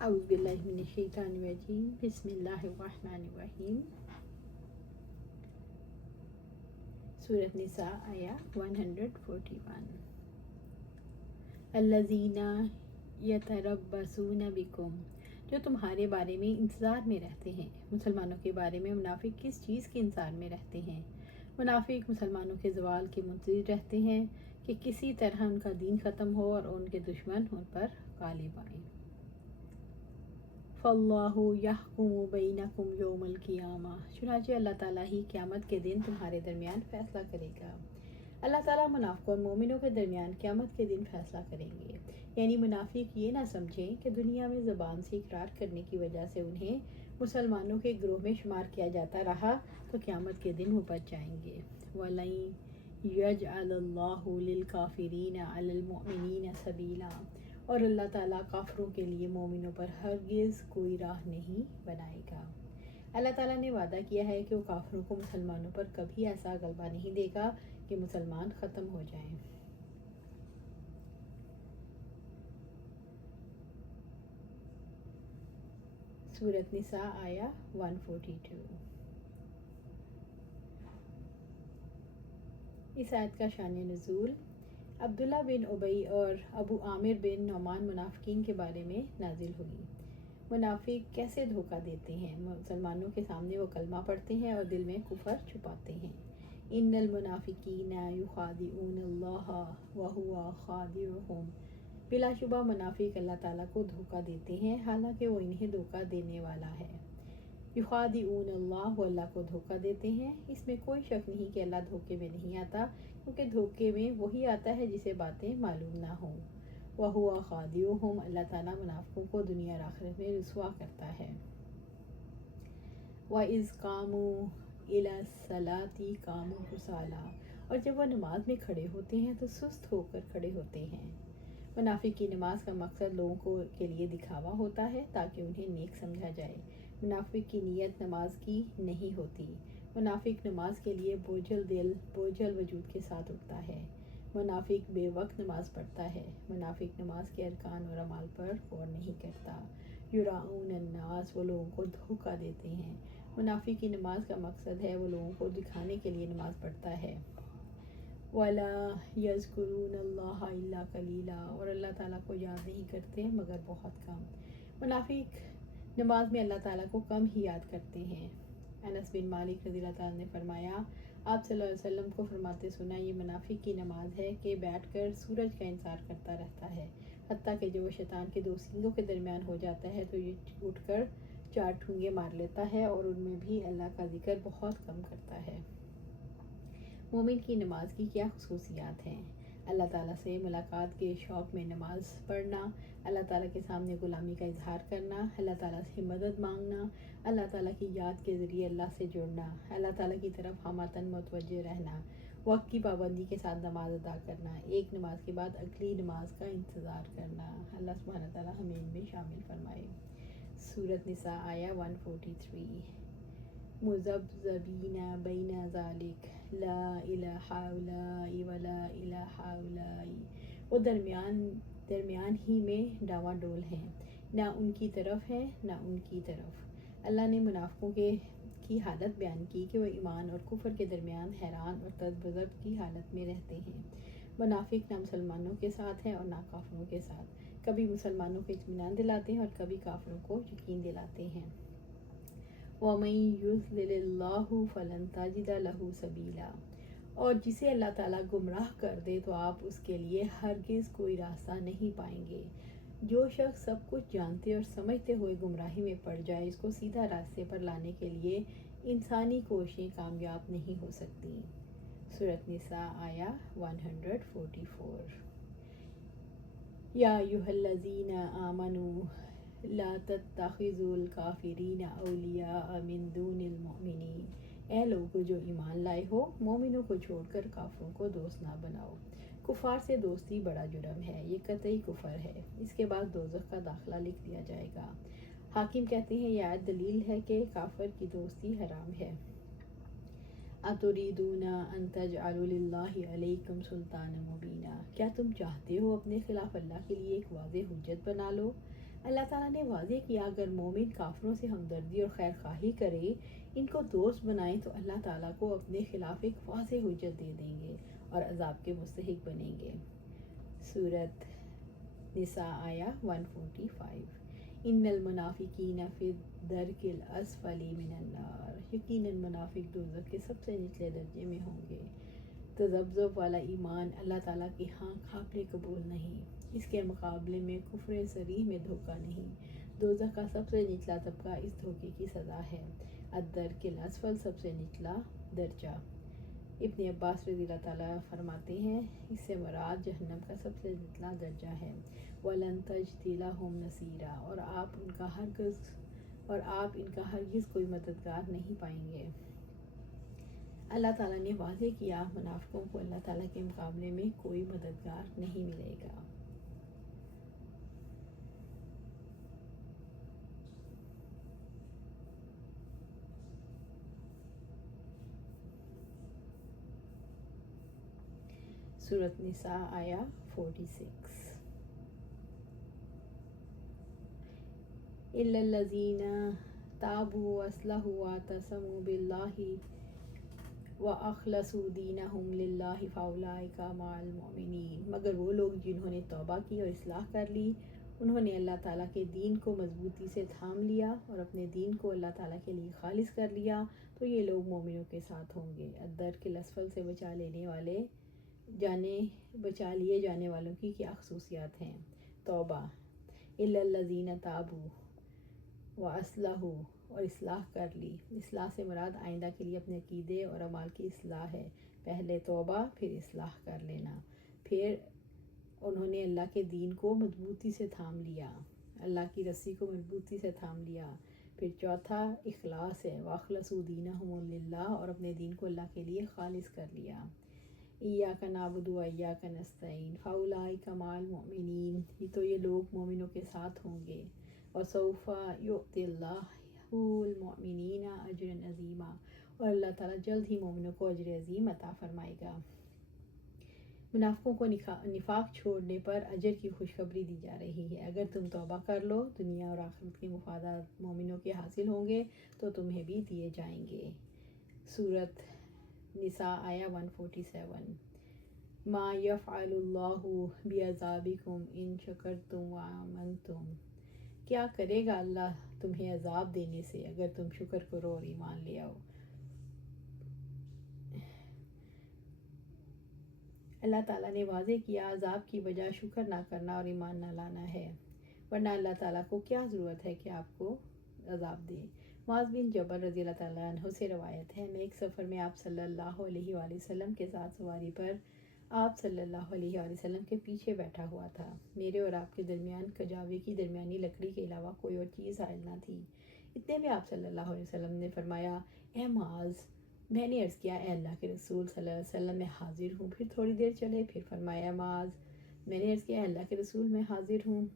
اعوذ باللہ من الشیطان الرجیم بسم اللہ الرحمن الرحیم۔ سورۃ نساء آیا 141۔ الذین یتربصون بکم، جو تمہارے بارے میں انتظار میں رہتے ہیں۔ مسلمانوں کے بارے میں منافق کس چیز کے انتظار میں رہتے ہیں؟ منافق مسلمانوں کے زوال کے منتظر رہتے ہیں کہ کسی طرح ان کا دین ختم ہو اور ان کے دشمن ان پر غالب آئیں۔ فاللہ یحکم بینکم یوم القیامہ، چنانچہ اللہ تعالیٰ ہی قیامت کے دن تمہارے درمیان فیصلہ کرے گا۔ اللہ تعالیٰ منافقوں اور مومنوں کے درمیان قیامت کے دن فیصلہ کریں گے۔ یعنی منافق یہ نہ سمجھیں کہ دنیا میں زبان سے اقرار کرنے کی وجہ سے انہیں مسلمانوں کے گروہ میں شمار کیا جاتا رہا تو قیامت کے دن وہ بچ جائیں گے۔ وَلَن یَجْعَلَ اللَّهُ لِلْکَافِرِینَ عَلَى الْمُؤْمِنِینَ سَبِیلًا، اور اللہ تعالیٰ کافروں کے لیے مومنوں پر ہرگز کوئی راہ نہیں بنائے گا۔ اللہ تعالیٰ نے وعدہ کیا ہے کہ وہ کافروں کو مسلمانوں پر کبھی ایسا غلبہ نہیں دے گا کہ مسلمان ختم ہو جائیں۔ سورۃ نساء آیا 142۔ اس آیت کا شان نزول عبداللہ بن ابی اور ابو عامر بن نعمان منافقین کے بارے میں نازل ہوئی۔ منافق کیسے دھوکہ دیتے ہیں؟ مسلمانوں کے سامنے وہ کلمہ پڑھتے ہیں اور دل میں کفر چھپاتے ہیں۔ ان المنافقین یخادعون اللہ وہو خادعہم، بلا شبہ منافق اللہ تعالیٰ کو دھوکہ دیتے ہیں حالانکہ وہ انہیں دھوکہ دینے والا ہے۔ یخادعون اللہ، وہ اللہ کو دھوکہ دیتے ہیں۔ اس میں کوئی شک نہیں کہ اللہ دھوکے میں نہیں آتا، کیونکہ دھوکے میں وہی آتا ہے جسے باتیں معلوم نہ ہوں۔ وَهُوَ خَادِعُهُمْ، اللہ تعالیٰ منافقوں کو دنیا اور آخرت میں رسوا کرتا ہے۔ وَإِذْ قَامُوا إِلَى الصَّلَاةِ قَامُوا كُسَالَىٰ، اور جب وہ نماز میں کھڑے ہوتے ہیں تو سست ہو کر کھڑے ہوتے ہیں۔ منافق کی نماز کا مقصد لوگوں کے لیے دکھاوا ہوتا ہے تاکہ انہیں نیک سمجھا جائے۔ منافق کی نیت نماز کی نہیں ہوتی۔ منافق نماز کے لیے بوجھل دل بوجھل وجود کے ساتھ اٹھتا ہے۔ منافق بے وقت نماز پڑھتا ہے۔ منافق نماز کے ارکان اور اعمال پر غور نہیں کرتا۔ یراؤن الناس، وہ لوگوں کو دھوکہ دیتے ہیں۔ منافق کی نماز کا مقصد ہے وہ لوگوں کو دکھانے کے لیے نماز پڑھتا ہے۔ وَلَا يَذْكُرُونَ اللَّهَ إِلَّا قَلِيلًا، اور اللہ تعالیٰ کو یاد نہیں کرتے مگر بہت کم۔ منافق نماز میں اللہ تعالیٰ کو کم ہی یاد کرتے ہیں۔ انس بن مالک رضی اللہ تعالیٰ نے فرمایا، آپ صلی اللہ علیہ وسلم کو فرماتے سنا، یہ منافق کی نماز ہے کہ بیٹھ کر سورج کا انتظار کرتا رہتا ہے، حتیٰ کہ جب وہ شیطان کے دو سینگوں کے درمیان ہو جاتا ہے تو یہ اٹھ کر 4 ٹھونگے مار لیتا ہے اور ان میں بھی اللہ کا ذکر بہت کم کرتا ہے۔ مومن کی نماز کی کیا خصوصیات ہیں؟ اللہ تعالیٰ سے ملاقات کے شوق میں نماز پڑھنا، اللہ تعالیٰ کے سامنے غلامی کا اظہار کرنا، اللہ تعالیٰ سے مدد مانگنا، اللہ تعالیٰ کی یاد کے ذریعے اللہ سے جڑنا، اللہ تعالیٰ کی طرف ہمتاً متوجہ رہنا، وقت کی پابندی کے ساتھ نماز ادا کرنا، ایک نماز کے بعد اگلی نماز کا انتظار کرنا۔ اللہ سبحانہ تعالیٰ ہمیں ان میں شامل فرمائے۔ سورۃ نساء آیا 143۔ مذبذبین بین ذالک لا الہ ہؤلاء ولا الہ ہؤلاء، وہ درمیان ہی میں ڈاواں ڈول ہیں، نہ ان کی طرف ہیں نہ ان کی طرف۔ اللہ نے منافقوں کی حالت بیان کی کہ وہ ایمان اور کفر کے درمیان حیران اور تذبذب کی حالت میں رہتے ہیں۔ منافق نہ مسلمانوں کے ساتھ ہیں اور نہ کافروں کے ساتھ، کبھی مسلمانوں کو اطمینان دلاتے ہیں اور کبھی کافروں کو یقین دلاتے ہیں۔ وَمَن يُضْلِلِ اللَّهُ فَلَن تَجِدَ لَهُ سَبِيلًا، اور جسے اللہ تعالیٰ گمراہ کر دے تو آپ اس کے لیے ہرگز کوئی راستہ نہیں پائیں گے۔ جو شخص سب کچھ جانتے اور سمجھتے ہوئے گمراہی میں پڑ جائے، اس کو سیدھا راستے پر لانے کے لیے انسانی کوششیں کامیاب نہیں ہو سکتی۔ سورۃ نساء آیا 144۔ یا ایھا الذین آمنوا لا تتخذوا الکافرین اولیاء من دون المؤمنین، اے لوگو جو ایمان لائے ہو، مومنوں کو چھوڑ کر کافروں کو دوست نہ بناؤ۔ کفار سے دوستی بڑا جرم ہے، یہ قطعی کفر ہے، اس کے بعد دوزخ کا داخلہ لکھ دیا جائے گا۔ حاکم کہتے ہیں یہ آیت دلیل ہے کہ کافر کی دوستی حرام ہے۔ اتریدون ان تجعلوا للہ علیکم سلطانا مبینا، کیا تم چاہتے ہو اپنے خلاف اللہ کے لیے ایک واضح حجت بنا لو؟ اللہ تعالیٰ نے واضح کیا اگر مومن کافروں سے ہمدردی اور خیر خواہی کرے، ان کو دوست بنائیں تو اللہ تعالیٰ کو اپنے خلاف ایک واضح حجت دے دیں گے اور عذاب کے مستحق بنیں گے۔ سورۃ نساء آیا 145۔ ان المنافقین فی الدرک الاسفل من النار، یقیناً منافق دوزخ کے سب سے نچلے درجے میں ہوں گے۔ تذبذب والا ایمان اللہ تعالیٰ کے ہاں قابل قبول نہیں، اس کے مقابلے میں کفر صریح میں دھوکہ نہیں۔ دوزخ کا سب سے نچلا طبقہ اس دھوکے کی سزا ہے۔ الدرک الاسفل سب سے نچلا درجہ۔ ابن عباس رضی اللہ تعالیٰ فرماتے ہیں اس سے مراد جہنم کا سب سے نچلا درجہ ہے۔ وَلَن تَجِدَ لَهُمْ نَصِيرًا، اور آپ ان کا ہرگز کوئی مددگار نہیں پائیں گے۔ اللہ تعالیٰ نے واضح کیا منافقوں کو اللہ تعالیٰ کے مقابلے میں کوئی مددگار نہیں ملے گا۔ سورۃ نساء آیا 46۔ إِلَّا الَّذِينَ تَابُوا وَأَصْلَحُوا وَاعْتَصَمُوا بِاللَّهِ وَأَخْلَصُوا دِينَهُمْ لِلَّهِ فَأُولَٰئِكَ مَعَ الْمُؤْمِنِينَ، مگر وہ لوگ جنہوں نے توبہ کی اور اصلاح کر لی، انہوں نے اللہ تعالیٰ کے دین کو مضبوطی سے تھام لیا اور اپنے دین کو اللہ تعالیٰ کے لیے خالص کر لیا، تو یہ لوگ مومنوں کے ساتھ ہوں گے۔ الدرک الاسفل سے بچا لیے جانے والوں کی کیا خصوصیات ہیں؟ توبہ۔ إِلَّا الَّذِينَ تَابُوا وَأَصْلَحُوا، اور اصلاح کر لی۔ اصلاح سے مراد آئندہ کے لیے اپنے عقیدے اور اعمال کی اصلاح ہے۔ پہلے توبہ، پھر اصلاح کر لینا، پھر انہوں نے اللہ کے دین کو مضبوطی سے تھام لیا، اللہ کی رسی کو مضبوطی سے تھام لیا۔ پھر چوتھا اخلاص ہے، وَأَخْلَصُوا دِينَهُمْ لِلَّهِ، اور اپنے دین کو اللہ کے لیے خالص کر لیا۔ إِيَّاكَ نَعْبُدُ وَإِيَّاكَ نَسْتَعِينُ فَأُولَٰئِكَ مَعَ الْمُؤْمِنِينَ، تو یہ لوگ مومنوں کے ساتھ ہوں گے۔ وَسَوْفَ يُؤْتِ اللَّهُ الْمُؤْمِنِينَ أَجْرًا عَظِيمًا، اور اللہ تعالیٰ جلد ہی مومنوں کو اجر عظیم عطا فرمائے گا۔ منافقوں کو نفاق چھوڑنے پر اجر کی خوشخبری دی جا رہی ہے۔ اگر تم توبہ کر لو، دنیا اور آخرت کے مفادات مومنوں کے حاصل ہوں گے تو تمہیں بھی دیے جائیں گے۔ سورۃ نساء آیا 147۔ ما يفعل الله بعذابكم ان شکرتم وآمنتم، کیا کرے گا اللہ تمہیں عذاب دینے سے اگر تم شکر کرو اور ایمان لے آؤ۔ اللہ تعالیٰ نے واضح کیا عذاب کی وجہ شکر نہ کرنا اور ایمان نہ لانا ہے، ورنہ اللہ تعالیٰ کو کیا ضرورت ہے کہ آپ کو عذاب دے۔ معاذ بن جبل رضی اللہ تعالیٰ عنہ سے روایت ہے، میں ایک سفر میں آپ صلی اللہ علیہ وآلہ وسلم کے ساتھ سواری پر آپ صلی اللہ علیہ وآلہ وسلم کے پیچھے بیٹھا ہوا تھا۔ میرے اور آپ کے درمیان کجاوے کی درمیانی لکڑی کے علاوہ کوئی اور چیز حائل نہ تھی۔ اتنے میں آپ صلی اللہ علیہ وسلم نے فرمایا، اے معاذ۔ میں نے عرض کیا، اے اللہ کے رسول صلی اللہ علیہ وسلم میں حاضر ہوں۔ پھر تھوڑی دیر چلے، پھر فرمایا معاذ۔ میں نے عرض کیا، اے اللہ کے رسول میں حاضر ہوں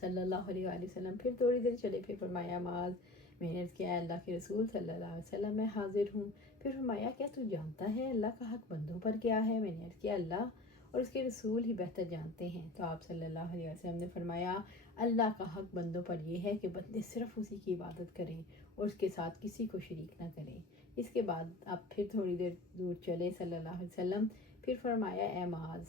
صلی اللہ علیہ وآلہ وسلم۔ پھر تھوڑی دیر چلے، پھر فرمایا معاذ۔ میں نے عرض کیا، اے اللہ کے رسول صلی اللہ علیہ وسلم میں حاضر ہوں۔ پھر فرمایا، کیا تو جانتا ہے اللہ کا حق بندوں پر کیا ہے؟ میں نے عرض کیا، اللہ اور اس کے رسول ہی بہتر جانتے ہیں۔ تو آپ صلی اللہ علیہ وسلم نے فرمایا، اللہ کا حق بندوں پر یہ ہے کہ بندے صرف اسی کی عبادت کریں اور اس کے ساتھ کسی کو شریک نہ کریں۔ اس کے بعد آپ پھر تھوڑی دیر دور چلے صلی اللہ علیہ وسلم، پھر فرمایا، اے معاذ،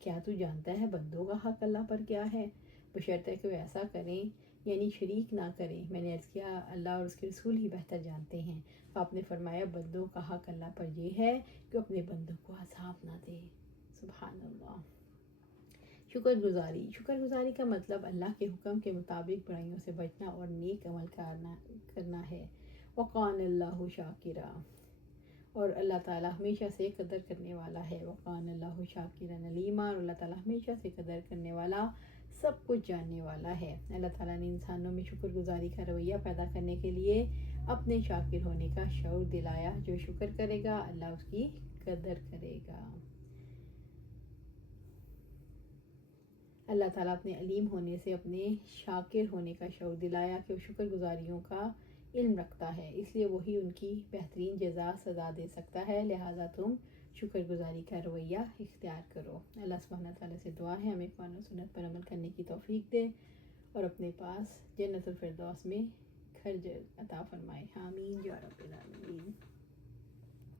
کیا تو جانتا ہے بندوں کا حق اللہ پر کیا ہے؟ بشرطے کہ وہ ایسا کریں، یعنی شریک نہ کریں۔ میں نے عرض کیا، اللہ اور اس کے رسول ہی بہتر جانتے ہیں۔ تو آپ نے فرمایا، بندوں کا حق اللہ پر یہ ہے کہ اپنے بندوں کو عذاب نہ دے۔ سبحان اللہ۔ شکر گزاری کا مطلب اللہ کے حکم کے مطابق برائیوں سے بچنا اور نیک عمل کرنا ہے۔ وقان اللہ شاکرا، اور اللہ تعالیٰ ہمیشہ سے قدر کرنے والا ہے۔ وقان اللہ شاکرا علیما، اور اللہ تعالیٰ ہمیشہ سے قدر کرنے والا، سب کچھ جاننے والا ہے۔ اللہ تعالیٰ نے انسانوں میں شکر گزاری کا رویہ پیدا کرنے کے لیے اپنے شاکر ہونے کا شعور دلایا۔ جو شکر کرے گا اللہ اس کی قدر کرے گا۔ اللہ تعالیٰ اپنے علیم ہونے سے اپنے شاکر ہونے کا شعور دلایا کہ وہ شکر گزاریوں کا علم رکھتا ہے، اس لیے وہی ان کی بہترین جزا سزا دے سکتا ہے، لہٰذا تم شکر گزاری کا رویہ اختیار کرو۔ اللہ سبحانہ تعالیٰ سے دعا ہے ہمیں قرآن و سنت پر عمل کرنے کی توفیق دے اور اپنے پاس جنت الفردوس میں گھر عطا فرمائے، آمین یا رب العالمین۔